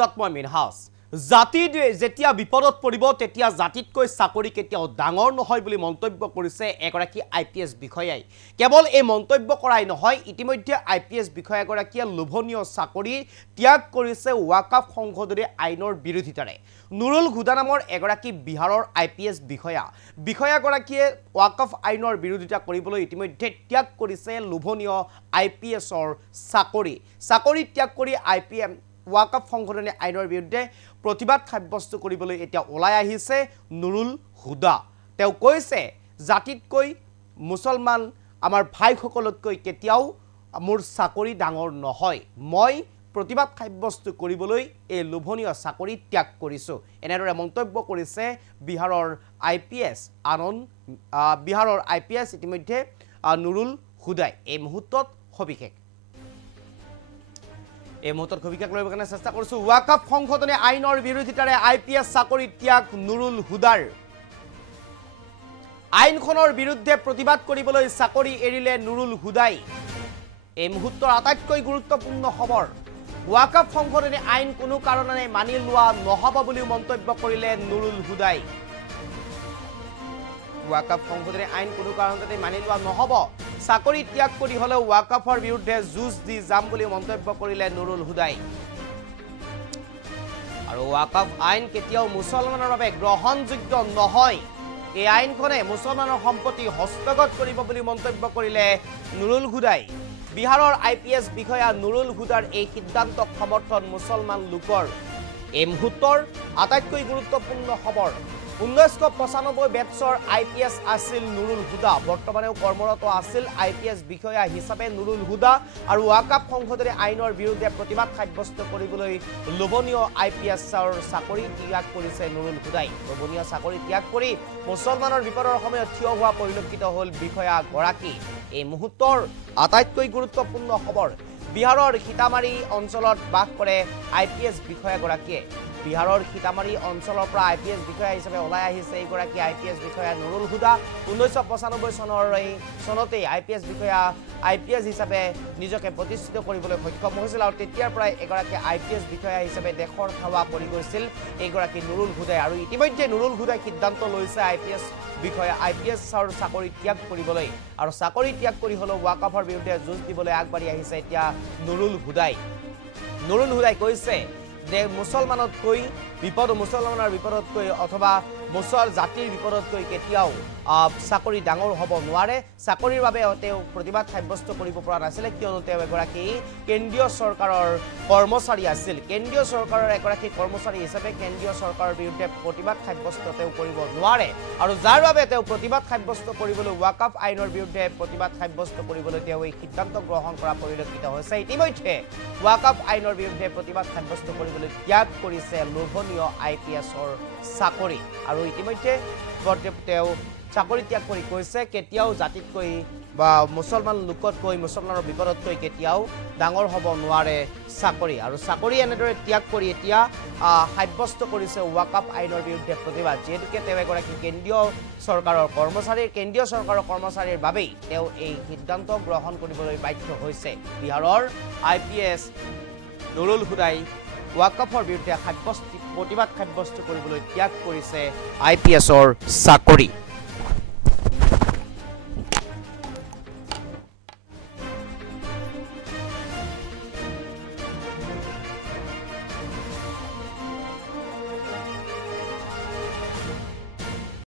হজৰত মই মিনহাজ জাতি যেতিয়া বিপদত পৰিব তেতিয়া জাতিতকৈ চাকৰি কেতিয়াও ডাঙৰ নহয় বুলি মন্তব্য কৰিছে এগৰাকী আইপিএছ বিষয়াই কেৱল এই মন্তব্য কৰাই নহয় ইতিমধ্যে আইপিএছ বিষয়াগৰাকীয়ে লোভনীয় চাকৰি ত্যাগ কৰিছে ওয়াকাফ সংশোধনী আইনৰ বিৰোধিতাৰে নুৰুল হুদা নামৰ এগৰাকী বিহাৰৰ আইপিএছ বিষয়াগৰাকীয়ে ওয়াকাফ আইনৰ বিৰোধিতা কৰিবলৈ ইতিমধ্যে ত্যাগ কৰিছে লোভনীয় আইপিএছৰ চাকৰি ত্যাগ কৰি আইপিএম ওয়াকাফ সংশোধনী আইনৰ বিৰুদ্ধে প্ৰতিবাদ সাব্যস্ত কৰিবলৈ এতিয়া ওলাই আহিছে নুৰুল হুদা তেওঁ কৈছে জাতিতকৈ মুছলমান আমাৰ ভাইসকলতকৈ কেতিয়াও মোৰ চাকৰি ডাঙৰ নহয় মই প্ৰতিবাদ সাব্যস্ত কৰিবলৈ এই লোভনীয় চাকৰি ত্যাগ কৰিছো এনেদৰে মন্তব্য কৰিছে বিহাৰৰ আইপিএছ ইতিমধ্যে নুৰুল হুদাই এই মুহূৰ্তত সবিশেষ এই মুহূৰ্তত সবিশেষ লবৰ কাৰণে চেষ্টা কৰিছো ওয়াকাফ সংশোধনী আইনৰ বিৰোধিতাৰে আইপিএছ চাকৰি ত্যাগ নুৰুল হুদাৰ আইনখনৰ বিৰুদ্ধে প্ৰতিবাদ কৰিবলৈ চাকৰি এৰিলে নুৰুল হুদাই এই মুহূৰ্তৰ আটাইতকৈ গুৰুত্বপূৰ্ণ খবৰ ওয়াকাফ সংশোধনী আইন কোনো কাৰণেই মানি লোৱা নহব বুলি মন্তব্য কৰিলে নুৰুল হুদাই ওয়াকাফ সংশোধনী আইন কোনো কাৰণতে মানি লোৱা নহব চাকৰি ত্যাগ কৰি হলে ওয়াকাফৰ বিৰুদ্ধে যুঁজ দি যাম বুলি মন্তব্য কৰিলে নুৰুল হুদাই আৰু ওয়াকাফ আইন কেতিয়াও মুছলমানৰ বাবে গ্ৰহণযোগ্য নহয় এই আইনখনে মুছলমানৰ সম্পত্তি হস্তগত কৰিব বুলি মন্তব্য কৰিলে নুৰুল হুদাই বিহাৰৰ আইপিএছ বিষয়া নুৰুল হুদাৰ এই সিদ্ধান্তক সমৰ্থন মুছলমান লোকৰ এই মুহূৰ্তৰ আটাইতকৈ গুৰুত্বপূৰ্ণ খবৰ 1995 বেটছৰ আইপিএছ আছিল নুৰুল হুদা বৰ্তমানেও কৰ্মৰত আছিল আইপিএছ বিষয়া হিচাপে নুৰুল হুদা আৰু ওয়াকাফ সংশোধনী আইনৰ বিৰুদ্ধে প্ৰতিবাদ সাব্যস্ত কৰিবলৈ লোভনীয় আইপিএছৰ চাকৰি ত্যাগ কৰিছে নুৰুল হুদাই লোভনীয় চাকৰি ত্যাগ কৰি মুছলমানৰ বিপদৰ সময়ত থিয় হোৱা পৰিলক্ষিত হ'ল বিষয়া গৰাকী এই মুহূৰ্তৰ আটাইতকৈ গুৰুত্বপূৰ্ণ খবৰ বিহাৰৰ সীতামাৰী অঞ্চলত বাস কৰে আইপিএছ বিষয়া গৰাকীয়ে বিহাৰৰ সীতামাৰী অঞ্চলৰ পৰা আইপিএছ বিষয়া হিচাপে ওলাই আহিছে এইগৰাকী আইপিএছ বিষয়া নুৰুল হুদা 1995 চনতে আইপিএছ হিচাপে নিজকে প্ৰতিষ্ঠিত কৰিবলৈ সক্ষম হৈছিল আৰু তেতিয়াৰ পৰাই এগৰাকী আইপিএছ বিষয়া হিচাপে দেশৰ সেৱা কৰি গৈছিল এইগৰাকী নুৰুল হুদাই আৰু ইতিমধ্যে নুৰুল হুদাই সিদ্ধান্ত লৈছে আইপিএছৰ চাকৰি ত্যাগ কৰিবলৈ আৰু চাকৰি ত্যাগ কৰি হলেও ওয়াকাফৰ বিৰুদ্ধে যুঁজ দিবলৈ আগবাঢ়ি আহিছে এতিয়া নুৰুল হুদাই কৈছে যে মুছলমানতকৈ মুছলমানৰ বিপদতকৈ অথবা মুছল জাতিৰ বিপদতকৈ কেতিয়াও চাকৰি ডাঙৰ হ'ব নোৱাৰে চাকৰিৰ বাবে তেওঁ প্ৰতিবাদ সাব্যস্ত কৰিব পৰা নাছিল কিয়নো তেওঁ এগৰাকী কেন্দ্ৰীয় চৰকাৰৰ কৰ্মচাৰী আছিল কেন্দ্ৰীয় চৰকাৰৰ এগৰাকী কৰ্মচাৰী হিচাপে কেন্দ্ৰীয় চৰকাৰৰ বিৰুদ্ধে প্ৰতিবাদ সাব্যস্ত তেওঁ কৰিব নোৱাৰে আৰু যাৰ বাবে তেওঁ প্ৰতিবাদ সাব্যস্ত কৰিবলৈ ওয়াকাফ আইনৰ বিৰুদ্ধে প্ৰতিবাদ সাব্যস্ত কৰিবলৈ তেওঁ এই সিদ্ধান্ত গ্ৰহণ কৰা পৰিলক্ষিত হৈছে ইতিমধ্যে ওয়াকাফ আইনৰ বিৰুদ্ধে প্ৰতিবাদ সাব্যস্ত কৰিবলৈ ত্যাগ কৰিছে লোভনীয় আইপিএছৰ চাকৰি আৰু ইতিমধ্যে তেওঁ চাকৰি ত্যাগ কৰি কৈছে কেতিয়াও জাতিতকৈ বা মুছলমান লোকতকৈ মুছলমানৰ বিপদতকৈ কেতিয়াও ডাঙৰ হ'ব নোৱাৰে চাকৰি আৰু চাকৰি এনেদৰে ত্যাগ কৰি এতিয়া সাব্যস্ত কৰিছে ওয়াকাফ আইনৰ বিৰুদ্ধে প্ৰতিবাদ যেহেতুকে তেওঁ এগৰাকী কেন্দ্ৰীয় চৰকাৰৰ কৰ্মচাৰীৰ বাবেই তেওঁ এই সিদ্ধান্ত গ্ৰহণ কৰিবলৈ বাধ্য হৈছে বিহাৰৰ আইপিএছ নুৰুল হুদাই ওয়াকাফৰ বিৰুদ্ধে প্ৰতিবাদ সাব্যস্ত কৰিবলৈ ত্যাগ কৰিছে আইপিএছৰ চাকৰি